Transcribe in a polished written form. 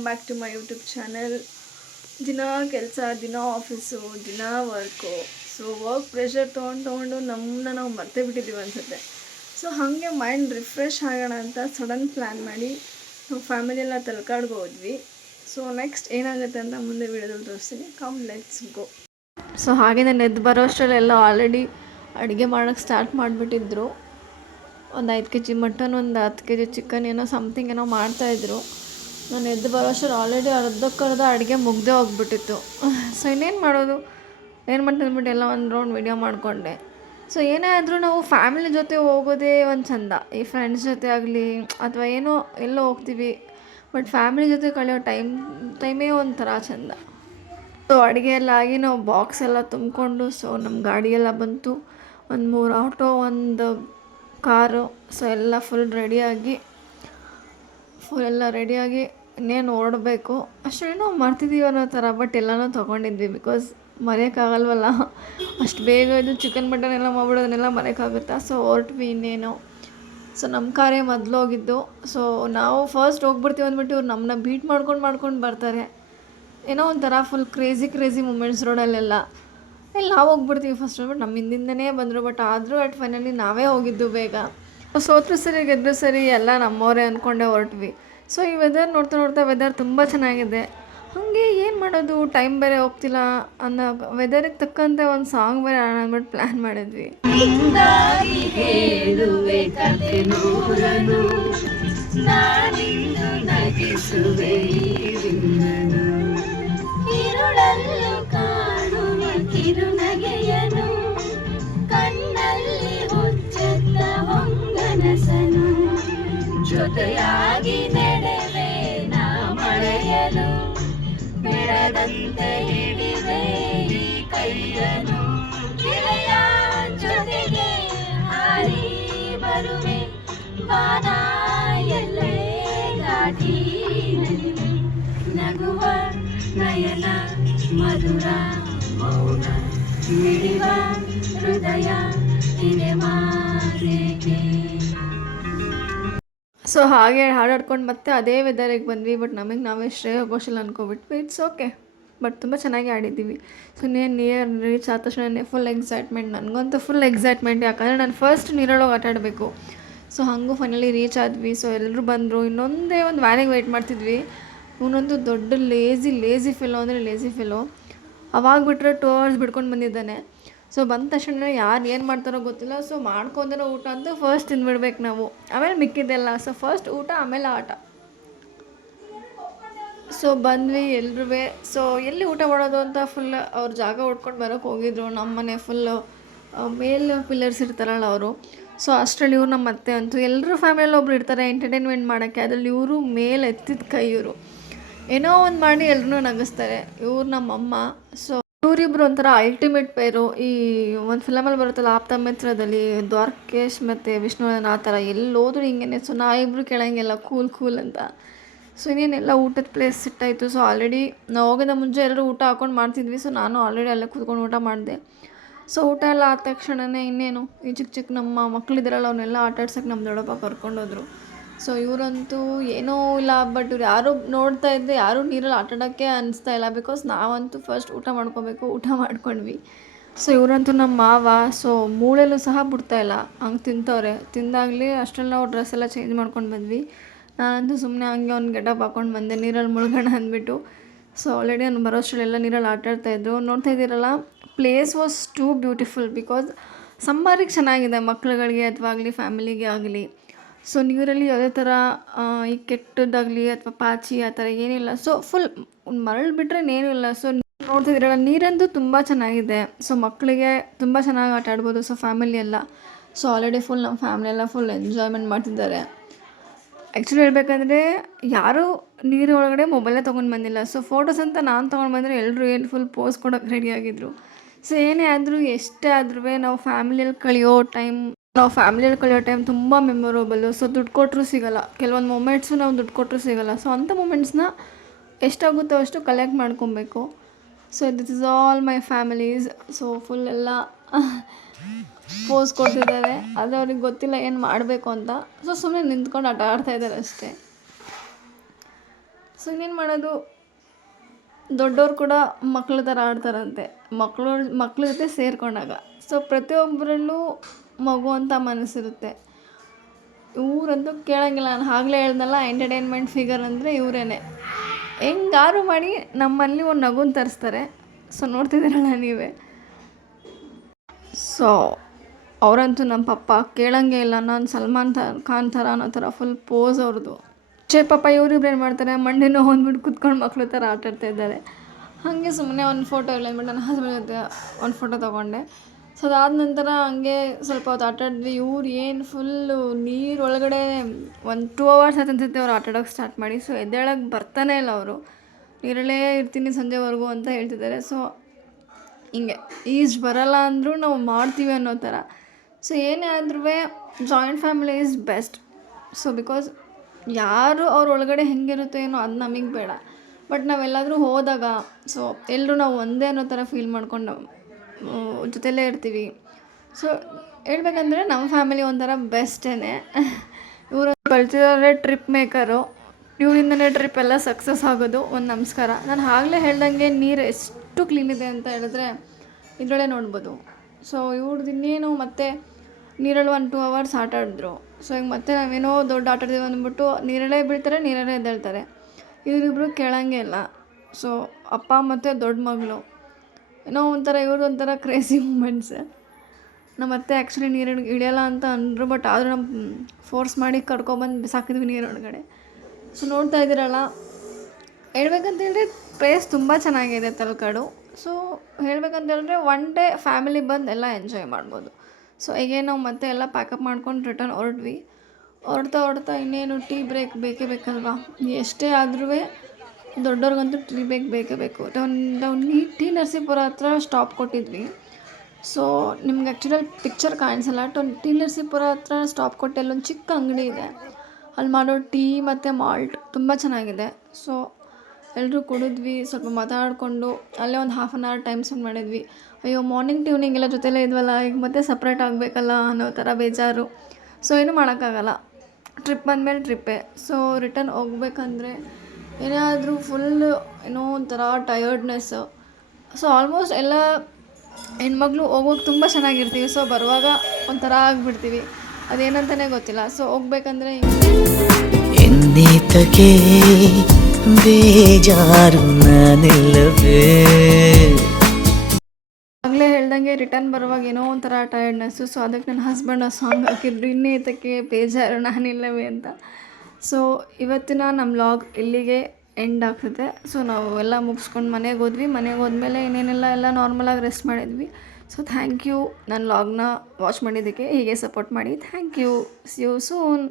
Welcome back to my YouTube channel. ದಿನ ಕೆಲಸ, ದಿನ ಆಫೀಸು, ದಿನ ವರ್ಕು. ಸೊ ವರ್ಕ್ ಪ್ರೆಷರ್ ತೊಗೊಂಡು ನಮ್ಮನ್ನ ನಾವು ಮರ್ತೇ ಬಿಟ್ಟಿದ್ದೀವಿ ಅನಿಸುತ್ತೆ. ಸೊ ಹಾಗೆ ಮೈಂಡ್ ರಿಫ್ರೆಶ್ ಆಗೋಣ ಅಂತ ಸಡನ್ ಪ್ಲ್ಯಾನ್ ಮಾಡಿ ನಾವು ಫ್ಯಾಮಿಲಿ ಎಲ್ಲ ತಲಕಾಡ್ಗೆ ಹೋದ್ವಿ. ಸೊ ನೆಕ್ಸ್ಟ್ ಏನಾಗುತ್ತೆ ಅಂತ ಮುಂದೆ ವಿಡಿಯೋದಲ್ಲಿ ತೋರಿಸ್ತೀನಿ. Come let's go. ಸೊ ಹಾಗೆ ನಾನು ಎದ್ದು ಬರೋ ಅಷ್ಟರಲ್ಲೆಲ್ಲ ಆಲ್ರೆಡಿ ಅಡುಗೆ ಮಾಡೋಕ್ಕೆ ಸ್ಟಾರ್ಟ್ ಮಾಡಿಬಿಟ್ಟಿದ್ರು. ಒಂದು 5 kg ಮಟನ್, ಒಂದು 10 kg ಚಿಕನ್ ಏನೋ ಸಮಥಿಂಗ್ ಏನೋ ಮಾಡ್ತಾಯಿದ್ರು. ನಾನು ಎದ್ದು ಬರೋಷ್ಟರಲ್ಲಿ ಆಲ್ರೆಡಿ ಅರ್ಧಕ್ಕರ್ಧ ಅಡುಗೆ ಮುಗ್ದೇ ಹೋಗ್ಬಿಟ್ಟಿತ್ತು. ಸೊ ಇನ್ನೇನು ಮಾಡೋದು, ಏನು ಮಾಡ್ತೀನಿ ಅಂದ್ಬಿಟ್ಟು ಎಲ್ಲ ಒಂದು ರೌಂಡ್ ವೀಡಿಯೋ ಮಾಡಿಕೊಂಡೆ. ಸೊ ಏನೇ ಆದರೂ ನಾವು ಫ್ಯಾಮಿಲಿ ಜೊತೆ ಹೋಗೋದೇ ಒಂದು ಚೆಂದ. ಈ ಫ್ರೆಂಡ್ಸ್ ಜೊತೆ ಆಗಲಿ ಅಥವಾ ಏನೋ ಎಲ್ಲೋ ಹೋಗ್ತೀವಿ, ಬಟ್ ಫ್ಯಾಮಿಲಿ ಜೊತೆ ಕಳೆಯೋ ಟೈಮೇ ಒಂಥರ ಚೆಂದ. ಸೊ ಅಡುಗೆ ಎಲ್ಲ ಆಗಿ ನಾವು ಬಾಕ್ಸ್ ಎಲ್ಲ ತುಂಬಿಕೊಂಡು ಸೊ ನಮ್ಮ ಗಾಡಿಯೆಲ್ಲ ಬಂತು. ಒಂದು 3 ಆಟೋ, ಒಂದು ಕಾರು. ಸೊ ಎಲ್ಲ ಫುಲ್ ರೆಡಿಯಾಗಿ ಇನ್ನೇನು ಹೊರಡಬೇಕು. ಅಷ್ಟೇನೋ ಮಾಡ್ತಿದ್ದೀವಿ ಅನ್ನೋ ಥರ, ಬಟ್ ಎಲ್ಲನೂ ತೊಗೊಂಡಿದ್ವಿ ಬಿಕಾಸ್ ಮರೆಯೋಕ್ಕಾಗಲ್ವಲ್ಲ. ಅಷ್ಟು ಬೇಗ ಇದು ಚಿಕನ್ ಮಟನ್ ಎಲ್ಲ ಮಾಡ್ಬಿಡೋದನ್ನೆಲ್ಲ ಮರೆಯೋಕ್ಕಾಗುತ್ತಾ. ಸೊ ಹೊರಟ್ವಿ ಇನ್ನೇನು. ಸೊ ನಮ್ಮ ಕಾರೇ ಮೊದಲು ಹೋಗಿದ್ದು. ಸೊ ನಾವು ಫಸ್ಟ್ ಹೋಗ್ಬಿಡ್ತೀವಿ ಅಂದ್ಬಿಟ್ಟು ಇವ್ರು ನಮ್ಮನ್ನ ಬೀಟ್ ಮಾಡ್ಕೊಂಡು ಬರ್ತಾರೆ. ಏನೋ ಒಂಥರ ಫುಲ್ ಕ್ರೇಜಿ ಮೂಮೆಂಟ್ಸ್ ರೋಡಲ್ಲೆಲ್ಲ. ಇಲ್ಲಿ ನಾವು ಹೋಗ್ಬಿಡ್ತೀವಿ ಫಸ್ಟ್ ಅಂದ್ಬಿಟ್ಟು ನಮ್ಮ ಹಿಂದಿಂದನೇ ಬಂದರು. ಬಟ್ ಆದರೂ ಫೈನಲಿ ನಾವೇ ಹೋಗಿದ್ದು ಬೇಗ. ಸೋತ್ರು ಸರಿ ಗೆದ್ದರು ಸರಿ ಎಲ್ಲ ನಮ್ಮವರೇ ಅಂದ್ಕೊಂಡೆ ಹೊರಟ್ವಿ. ಸೊ ಈ ವೆದರ್ ನೋಡ್ತಾ ವೆದರ್ ತುಂಬ ಚೆನ್ನಾಗಿದೆ. ಹಾಗೆ ಏನು ಮಾಡೋದು, ಟೈಮ್ ಬೇರೆ ಹೋಗ್ತಿಲ್ಲ ಅನ್ನೋ ವೆದರಿಗೆ ತಕ್ಕಂತೆ ಒಂದು ಸಾಂಗ್ ಬೇರೆ ಆಡೋಣ ಅಂದ್ಬಿಟ್ಟು ಪ್ಲ್ಯಾನ್ ಮಾಡಿದ್ವಿ. ಕಿರುನಗೆಯನು ಕಣ್ಣಲ್ಲಿ ಹೊಚ್ಚೆತ್ತ ಹೊಂಗನಸನು ಜೊತೆಯಾಗಿ ನಡೆವೆ ನಾ ಮಳೆಯಲು ಬಿಡದಂತೆ ಹಿಡಿವೆ ಈ ಕೈಯನು ಗೆಳೆಯ ಜೊತೆಗೆ ಹಾರಿ ಬರುವೆ ಬಾನ ಎಲ್ಲೇ ದಾಟಿ ನಲಿವೆ ನಗುವ ನಯನ ಮಧುರ ಮೌನ ಮಿಡಿವ ಹೃದಯ ಇದೆ ಮಾರೇಕೆ. ಸೊ ಹಾಗೆ ಹಾಡಾಡ್ಕೊಂಡು ಮತ್ತೆ ಅದೇ ವೆದರಿಗೆ ಬಂದ್ವಿ. ಬಟ್ ನಮಗೆ ನಾವೇ ಶ್ರೇಯ ಘೋಷಲ್ ಅನ್ಕೊಬಿಟ್ವಿ. ಇಟ್ಸ್ ಓಕೆ, ಬಟ್ ತುಂಬ ಚೆನ್ನಾಗಿ ಆಡಿದ್ದೀವಿ. ಸೊ ನಿಯರ್ ರೀಚ್ ಆದ ತಕ್ಷಣ ಫುಲ್ ಎಕ್ಸೈಟ್ಮೆಂಟ್. ನನಗಂತೂ ಫುಲ್ ಎಕ್ಸೈಟ್ಮೆಂಟ್, ಯಾಕಂದರೆ ನಾನು ಫಸ್ಟ್ ನೀರೊಳಗೆ ಆಟ ಆಡಬೇಕು. ಸೊ ಹಾಗೂ ಫೈನಲಿ ರೀಚ್ ಆದ್ವಿ. ಸೊ ಎಲ್ಲರೂ ಬಂದರು. ಇನ್ನೊಂದೇ ಒಂದು ವ್ಯಾನಿಗೆ ವೆಯ್ಟ್ ಮಾಡ್ತಿದ್ವಿ. ಇವನೊಂದು ದೊಡ್ಡ ಲೇಝಿ ಫೆಲೋ ಅವಾಗ ಬಿಟ್ಟರೆ 2 hours ಬಿಡ್ಕೊಂಡು ಬಂದಿದ್ದಾನೆ. ಸೊ ಬಂದ ತಕ್ಷಣ ಯಾರು ಏನು ಮಾಡ್ತಾರೋ ಗೊತ್ತಿಲ್ಲ. ಸೊ ಮಾಡ್ಕೊಂಡ್ರೆ ಊಟ ಅಂತ ಫಸ್ಟ್ ತಿಂದ್ಬಿಡ್ಬೇಕು ನಾವು, ಆಮೇಲೆ ಮಿಕ್ಕಿದ್ದೆಲ್ಲ. ಸೊ ಫಸ್ಟ್ ಊಟ, ಆಮೇಲೆ ಆಟ. ಸೊ ಬಂದ್ವಿ ಎಲ್ರೂ. ಸೊ ಎಲ್ಲಿ ಊಟ ಮಾಡೋದು ಅಂತ ಫುಲ್ ಅವ್ರ ಜಾಗ ಹುಡ್ಕೊಂಡು ಬರೋಕ್ಕೆ ಹೋಗಿದ್ರು. ನಮ್ಮ ಮನೆ ಫುಲ್ಲು ಮೇಲ್ ಪಿಲ್ಲರ್ಸ್ ಇರ್ತಾರಲ್ಲ ಅವರು. ಸೊ ಅಷ್ಟರಲ್ಲಿ ಇವ್ರು ನಮ್ಮ ಅತ್ತೆ ಅಂತೂ ಎಲ್ಲರೂ ಫ್ಯಾಮಿಲಿಯಲ್ಲಿ ಒಬ್ರು ಇರ್ತಾರೆ ಎಂಟರ್ಟೈನ್ಮೆಂಟ್ ಮಾಡೋಕ್ಕೆ. ಅದರಲ್ಲಿ ಇವರು ಮೇಲೆ ಎತ್ತಿದ ಕೈ. ಇವರು ಏನೋ ಒಂದು ಮಾಡಿ ಎಲ್ಲರೂ ನಗಿಸ್ತಾರೆ. ಇವ್ರು ನಮ್ಮಮ್ಮ. ಸೊ ಇವರಿಬ್ರು ಒಂಥರ ಅಲ್ಟಿಮೇಟ್ ಪೇರು. ಈ ಒಂದು ಫಿಲಮಲ್ಲಿ ಬರುತ್ತಲ್ಲ ಆಪ್ತ ಮಿತ್ರದಲ್ಲಿ, ದ್ವಾರಕೇಶ್ ಮತ್ತು ವಿಷ್ಣುವರ್ಧನ್ ಆ ಥರ ಎಲ್ಲೋದ್ರು ಹಿಂಗೇನೆ. ಸೊ ನಾ ಇಬ್ಬರು ಕೇಳಂಗೆಲ್ಲ ಕೂಲ್ ಅಂತ. ಸೊ ಇನ್ನೇನೆಲ್ಲ ಊಟದ ಪ್ಲೇಸ್ ಸಿಟ್ಟಾಯಿತು. ಸೊ ಆಲ್ರೆಡಿ ನಾವು ಹೋಗೋದ ಮುಂಚೆ ಎಲ್ಲರೂ ಊಟ ಹಾಕೊಂಡು ಮಾಡ್ತಿದ್ವಿ. ಸೊ ನಾನು ಆಲ್ರೆಡಿ ಅಲ್ಲೇ ಕೂತ್ಕೊಂಡು ಊಟ ಮಾಡಿದೆ. ಸೊ ಊಟ ಎಲ್ಲ ಆದ ತಕ್ಷಣವೇ ಇನ್ನೇನು ಈ ಚಿಕ್ಕ ನಮ್ಮ ಮಕ್ಕಳಿದ್ರಲ್ಲ ಅವನ್ನೆಲ್ಲ ಆಟಾಡ್ಸೋಕ್ಕೆ ನಮ್ಮ ದೊಡ್ಡಪ್ಪ ಕರ್ಕೊಂಡೋದ್ರು. ಸೊ ಇವರಂತೂ ಏನೂ ಇಲ್ಲ, ಬಟ್ ಇವ್ರು ಯಾರು ನೋಡ್ತಾ ಇದ್ದೆ ಯಾರೂ ನೀರಲ್ಲಿ ಆಟಾಡೋಕ್ಕೆ ಅನಿಸ್ತಾ ಇಲ್ಲ. ಬಿಕಾಸ್ ನಾವಂತೂ ಫಸ್ಟ್ ಊಟ ಮಾಡ್ಕೊಂಡ್ವಿ. ಸೊ ಇವರಂತೂ ನಮ್ಮ ಮಾವ. ಸೊ ಮೂಳೆಲ್ಲೂ ಸಹ ಬಿಡ್ತಾಯಿಲ್ಲ, ಹಂಗೆ ತಿಂತವ್ರೆ. ತಿಂದಾಗಲಿ ಅಷ್ಟರಲ್ಲಿ ನಾವು ಡ್ರೆಸ್ ಎಲ್ಲ ಚೇಂಜ್ ಮಾಡ್ಕೊಂಡು ಬಂದ್ವಿ. ನಾನಂತೂ ಸುಮ್ಮನೆ ಹಂಗೆ ಒಂದು ಗೆಟಪ್ ಹಾಕ್ಕೊಂಡು ಬಂದೆ ನೀರಲ್ಲಿ ಮುಳುಗೋಣ ಅಂದ್ಬಿಟ್ಟು. ಸೊ ಆಲ್ರೆಡಿ ನಾನು ಬರೋಷ್ಟರಲ್ಲೆಲ್ಲ ನೀರಲ್ಲಿ ಆಟಾಡ್ತಾಯಿದ್ರು. ನೋಡ್ತಾ ಇದ್ದೀರಲ್ಲ, place was too beautiful. Because ಸಮ್ಮರಿಗೆ ಚೆನ್ನಾಗಿದೆ, ಮಕ್ಳುಗಳಿಗೆ ಅಥವಾ ಆಗಲಿ ಫ್ಯಾಮಿಲಿಗೆ ಆಗಲಿ. ಸೊ ನೀರಲ್ಲಿ ಯಾವುದೇ ಥರ ಈ ಕೆಟ್ಟದಾಗಲಿ ಅಥವಾ ಪಾಚಿ ಆ ಥರ ಏನಿಲ್ಲ. ಸೊ ಫುಲ್ ಮರಳು ಬಿಟ್ಟರೆ ಏನೂ ಇಲ್ಲ. ಸೊ ನೋಡ್ತಿದ್ದೀರಲ್ಲ, ನೀರಂತೂ ತುಂಬ ಚೆನ್ನಾಗಿದೆ. ಸೊ ಮಕ್ಕಳಿಗೆ ತುಂಬ ಚೆನ್ನಾಗಿ ಆಟ ಆಡ್ಬೋದು. ಸೊ ಫ್ಯಾಮಿಲಿ ಎಲ್ಲ. ಸೊ ಆಲ್ರೆಡಿ ಫುಲ್ ನಮ್ಮ ಫ್ಯಾಮಿಲಿ ಎಲ್ಲ ಫುಲ್ ಎಂಜಾಯ್ಮೆಂಟ್ ಮಾಡ್ತಿದ್ದಾರೆ. ಆ್ಯಕ್ಚುಲಿ ಹೇಳ್ಬೇಕಂದ್ರೆ ಯಾರೂ ನೀರು ಒಳಗಡೆ ಮೊಬೈಲೇ ತೊಗೊಂಡು ಬಂದಿಲ್ಲ. ಸೊ ಫೋಟೋಸ್ ಅಂತ ನಾನು ತೊಗೊಂಡು ಬಂದರೆ ಎಲ್ಲರೂ ಏನು ಫುಲ್ ಪೋಸ್ ಕೊಡೋಕೆ ರೆಡಿಯಾಗಿದ್ದರು. ಸೊ ಏನೇ ಆದರೂ ಎಷ್ಟೇ ಆದ್ರೂ ನಾವು ಫ್ಯಾಮಿಲಿಯಲ್ಲಿ ಕಳೆಯೋ ಟೈಮ್ ತುಂಬ ಮೆಮೊರೇಬಲ್ಲು. ಸೊ ದುಡ್ಡು ಕೊಟ್ಟರು ಸಿಗೋಲ್ಲ, ಕೆಲವೊಂದು ಮೂಮೆಂಟ್ಸು ನಾವು ದುಡ್ಡು ಕೊಟ್ಟರು ಸಿಗೋಲ್ಲ. ಸೊ ಅಂಥ ಮೂಮೆಂಟ್ಸ್ನ ಎಷ್ಟಾಗುತ್ತೋ ಅಷ್ಟು ಕಲೆಕ್ಟ್ ಮಾಡ್ಕೊಬೇಕು. So this is all my families. So full ಎಲ್ಲ ಪೋಸ್ ಕೊಡ್ತಿದ್ದಾರೆ. ಅದು ಅವ್ರಿಗೆ ಗೊತ್ತಿಲ್ಲ ಏನು ಮಾಡಬೇಕು ಅಂತ. ಸೊ ಸುಮ್ಮನೆ ನಿಂತ್ಕೊಂಡು ಆಟ ಆಡ್ತಾಯಿದ್ದಾರೆ ಅಷ್ಟೇ. ಸೊ ಇನ್ನೇನು ಮಾಡೋದು, ದೊಡ್ಡವ್ರು ಕೂಡ ಮಕ್ಳ ಥರ ಆಡ್ತಾರಂತೆ ಮಕ್ಳ ಜೊತೆ ಸೇರಿಕೊಂಡಾಗ. ಸೊ ಪ್ರತಿಯೊಬ್ಬರಲ್ಲೂ ಮಗು ಅಂತ ಮನಸ್ಸಿರುತ್ತೆ. ಇವರಂತೂ ಕೇಳೋಂಗಿಲ್ಲ. ನಾನು ಆಗಲೇ ಹೇಳ್ದಲ್ಲ, ಎಂಟರ್ಟೈನ್ಮೆಂಟ್ ಫಿಗರ್ ಅಂದರೆ ಇವರೇನೆ. ಹೆಂಗಾರು ಮಾಡಿ ನಮ್ಮಲ್ಲಿ ಒಂದು ನಗುನ ತರಿಸ್ತಾರೆ. ಸೊ ನೋಡ್ತಿದ್ದೀರಲ್ಲ ನೀವೇ. ಸೊ ಅವರಂತೂ ನಮ್ಮ ಪಪ್ಪ ಕೇಳೋಂಗೆ ಇಲ್ಲ. ನಾನು ಸಲ್ಮಾನ್ ಖಾನ್ ಥರ ಅನ್ನೋ ಥರ ಫುಲ್ ಪೋಸ್ ಅವ್ರದ್ದು. ಪಾಪ ಇವ್ರಿಬ್ರು ಏನು ಮಾಡ್ತಾರೆ, ಮಂಡಿ ನೋವು ಹೊಂದ್ಬಿಟ್ಟು ಕುತ್ಕೊಂಡು ಮಕ್ಳು ಥರ ಆಟಾಡ್ತಾ ಇದ್ದಾರೆ. ಹಾಗೆ ಸುಮ್ಮನೆ ಒಂದು ಫೋಟೋ ಇಲ್ಲ ಅಂದ್ಬಿಟ್ಟು ನನ್ನ ಹಸ್ಬೆಂಡ್ ಜೊತೆ ಒಂದು ಫೋಟೋ ತೊಗೊಂಡೆ. ಸೊ ಅದಾದ ನಂತರ ಹಂಗೆ ಸ್ವಲ್ಪ ಹೊತ್ತು ಆಟಾಡಿದ್ವಿ. ಇವ್ರು ಏನು ಫುಲ್ಲು ನೀರು ಒಳಗಡೆ 2 hours ಆಯ್ತು ಅನ್ಸುತ್ತೆ ಅವ್ರು ಆಟಾಡೋಕ್ಕೆ ಸ್ಟಾರ್ಟ್ ಮಾಡಿ. ಸೊ ಎದ್ದೇಳಕ್ಕೆ ಬರ್ತಾನೆ ಇಲ್ಲ ಅವರು. ನೀರಲ್ಲೇ ಇರ್ತೀನಿ ಸಂಜೆವರೆಗೂ ಅಂತ ಹೇಳ್ತಿದ್ದಾರೆ. ಸೊ ಹಿಂಗೆ ಈಜು ಬರಲ್ಲ ಅಂದರೂ ನಾವು ಮಾಡ್ತೀವಿ ಅನ್ನೋ ಥರ. ಸೊ ಏನೇ ಆದ್ರೂ joint family is best. So because ಯಾರು ಅವ್ರ ಒಳಗಡೆ ಹೆಂಗಿರುತ್ತೆ ಏನೋ ಅದು ನಮಗೆ ಬೇಡ. ಬಟ್ ನಾವೆಲ್ಲಾದರೂ ಹೋದಾಗ ಸೊ ಎಲ್ಲರೂ ನಾವು ಒಂದೇ ಅನ್ನೋ ಥರ ಫೀಲ್ ಮಾಡ್ಕೊಂಡು ಜೊತೆಲೇ ಇರ್ತೀವಿ. ಸೊ ಹೇಳ್ಬೇಕಂದ್ರೆ ನಮ್ಮ ಫ್ಯಾಮಿಲಿ ಒಂಥರ ಬೆಸ್ಟೇ. ಇವರು ಕಲ್ತಿದ್ದಾರೆ ಟ್ರಿಪ್ ಮೇಕರು. ಇವರಿಂದನೇ ಟ್ರಿಪ್ ಎಲ್ಲ ಸಕ್ಸಸ್ ಆಗೋದು. ಒಂದು ನಮಸ್ಕಾರ. ನಾನು ಆಗಲೇ ಹೇಳ್ದಂಗೆ ನೀರು ಎಷ್ಟು ಕ್ಲೀನ್ ಇದೆ ಅಂತ ಹೇಳಿದ್ರೆ ಇದರಲ್ಲೇ ನೋಡ್ಬೋದು. ಸೊ ಇವ್ರದ್ದು ಇನ್ನೇನು ಮತ್ತೆ ನೀರಲ್ಲಿ 1-2 hours ಆಟ ಆಡಿದ್ರು. ಸೊ ಈಗ ಮತ್ತೆ ನಾವೇನೋ ದೊಡ್ಡ ಆಟ ಆಡ್ತೀವಿ ಅಂದ್ಬಿಟ್ಟು ನೀರಲ್ಲೇ ಬೀಳ್ತಾರೆ, ನೀರಲ್ಲೇ ಎದ್ದೇಳ್ತಾರೆ. ಇವರಿಬ್ಬರು ಕೇಳೋಂಗೆ ಇಲ್ಲ. ಸೊ ಅಪ್ಪ ಮತ್ತು ದೊಡ್ಡ ಮಗಳು ಏನೋ ಒಂಥರ ಇವ್ರದ್ದು ಒಂಥರ ಕ್ರೇಜಿ ಮೂಮೆಂಟ್ಸ್. ನಮ್ಮ ಅತ್ತೆ ಆ್ಯಕ್ಚುಲಿ ನೀರೊಳಗೆ ಇಳಿಯೋಲ್ಲ ಅಂತ ಅಂದರು. ಬಟ್ ಆದರೂ ನಮ್ಮ ಫೋರ್ಸ್ ಮಾಡಿ ಕರ್ಕೊಬಂದು ಬಿಸಾಕಿದ್ವಿ ನೀರೊಳಗಡೆ. ಸೊ ನೋಡ್ತಾ ಇದ್ದೀರಲ್ಲ, ಹೇಳ್ಬೇಕಂತೇಳಿದ್ರೆ ಪ್ಲೇಸ್ ತುಂಬ ಚೆನ್ನಾಗಿದೆ ತಲಕಾಡು. ಸೊ ಹೇಳ್ಬೇಕಂತೇಳಿದ್ರೆ ಒನ್ ಡೇ ಫ್ಯಾಮಿಲಿ ಬಂದು ಎಲ್ಲ ಎಂಜಾಯ್ ಮಾಡ್ಬೋದು. ಸೊ ಹೀಗೆ ನಾವು ಮತ್ತೆ ಎಲ್ಲ ಪ್ಯಾಕಪ್ ಮಾಡ್ಕೊಂಡು ರಿಟರ್ನ್ ಹೊರಟ್ವಿ. ಹೊರಡ್ತಾ ಇನ್ನೇನು ಟೀ ಬ್ರೇಕ್ ಬೇಕೇ ಬೇಕಲ್ವಾ. ಎಷ್ಟೇ ಆದ್ರೂ ದೊಡ್ಡವ್ರಿಗಂತೂ ಟೀ ಬ್ರೇಕ್ ಬೇಕೇ ಬೇಕು. ನಾವು ಟಿ ನರಸೀಪುರ ಹತ್ರ ಸ್ಟಾಪ್ ಕೊಟ್ಟಿದ್ವಿ. ಸೊ ನಿಮ್ಗೆ ಆ್ಯಕ್ಚುಲಿ ಪಿಕ್ಚರ್ ಕಾಣಿಸಲ್ಲ. ಟಿ ನರಸೀಪುರ ಹತ್ರ ಸ್ಟಾಪ್ ಕೊಟ್ಟು ಅಲ್ಲೊಂದು ಚಿಕ್ಕ ಅಂಗಡಿ ಇದೆ. ಅಲ್ಲಿ ಮಾಡೋ ಟೀ ಮತ್ತು ಮಾಲ್ಟ್ ತುಂಬ ಚೆನ್ನಾಗಿದೆ. ಸೊ ಎಲ್ಲರೂ ಕುಡಿದ್ವಿ, ಸ್ವಲ್ಪ ಮಾತಾಡಿಕೊಂಡು ಅಲ್ಲೇ ಒಂದು 1/2 hour ಟೈಮ್ ಸ್ಪೆಂಡ್ ಮಾಡಿದ್ವಿ. ಅಯ್ಯೋ ಮಾರ್ನಿಂಗ್ ಈವ್ನಿಂಗ್ ಎಲ್ಲ ಜೊತೆಲೇ ಇದ್ವಲ್ಲ, ಈಗ ಮತ್ತೆ ಸಪ್ರೇಟ್ ಆಗಬೇಕಲ್ಲ ಅನ್ನೋ ಥರ ಬೇಜಾರು. ಸೊ ಏನೂ ಮಾಡೋಕ್ಕಾಗಲ್ಲ, ಟ್ರಿಪ್ ಬಂದಮೇಲೆ ಟ್ರಿಪ್ಪೇ. ಸೊ ರಿಟರ್ನ್ ಹೋಗ್ಬೇಕಂದ್ರೆ ಏನಾದರೂ ಫುಲ್ಲು ಏನೋ ಒಂಥರ ಟಯರ್ಡ್ನೆಸ್ಸು. ಸೊ ಆಲ್ಮೋಸ್ಟ್ ಎಲ್ಲ ಹೆಣ್ಮಕ್ಳು ಹೋಗೋಕೆ ತುಂಬ ಚೆನ್ನಾಗಿರ್ತೀವಿ. ಸೊ ಬರುವಾಗ ಒಂಥರ ಆಗಿಬಿಡ್ತೀವಿ, ಅದೇನಂತಲೇ ಗೊತ್ತಿಲ್ಲ. ಸೊ ಹೋಗ್ಬೇಕಂದ್ರೆ ಎನ್ನಿತಕ್ಕೆ ಬೇಜಾರು ನಾನಿಲ್ಲವೇ. ಆಗಲೇ ಹೇಳ್ದಂಗೆ ರಿಟರ್ನ್ ಬರುವಾಗ ಏನೋ ಒಂಥರ ಟಯರ್ಡ್ನೆಸ್ಸು. ಸೊ ಅದಕ್ಕೆ ನನ್ನ ಹಸ್ಬೆಂಡ್ ಆ ಸಾಂಗ್ ಹಾಕಿದ್ರು, ಇನ್ನೇತಕ್ಕೆ ಬೇಜಾರು ನಾನಿಲ್ಲವೇ ಅಂತ. ಸೊ ಇವತ್ತಿನ ನಮ್ಮ ವ್ಲಾಗ್ ಇಲ್ಲಿಗೆ ಎಂಡ್ ಆಗ್ತದೆ. ಸೊ ನಾವು ಎಲ್ಲ ಮುಗಿಸ್ಕೊಂಡು ಮನೆಗೆ ಹೋದ್ವಿ. ಮನೆಗೆ ಹೋದ್ಮೇಲೆ ಎಲ್ಲ ನಾರ್ಮಲಾಗಿ ರೆಸ್ಟ್ ಮಾಡಿದ್ವಿ. ಸೊ ಥ್ಯಾಂಕ್ ಯು ನನ್ನ ವ್ಲಾಗ್ನ ವಾಚ್ ಮಾಡಿದ್ದಕ್ಕೆ. ಹೀಗೆ ಸಪೋರ್ಟ್ ಮಾಡಿ. Thank you. See you soon.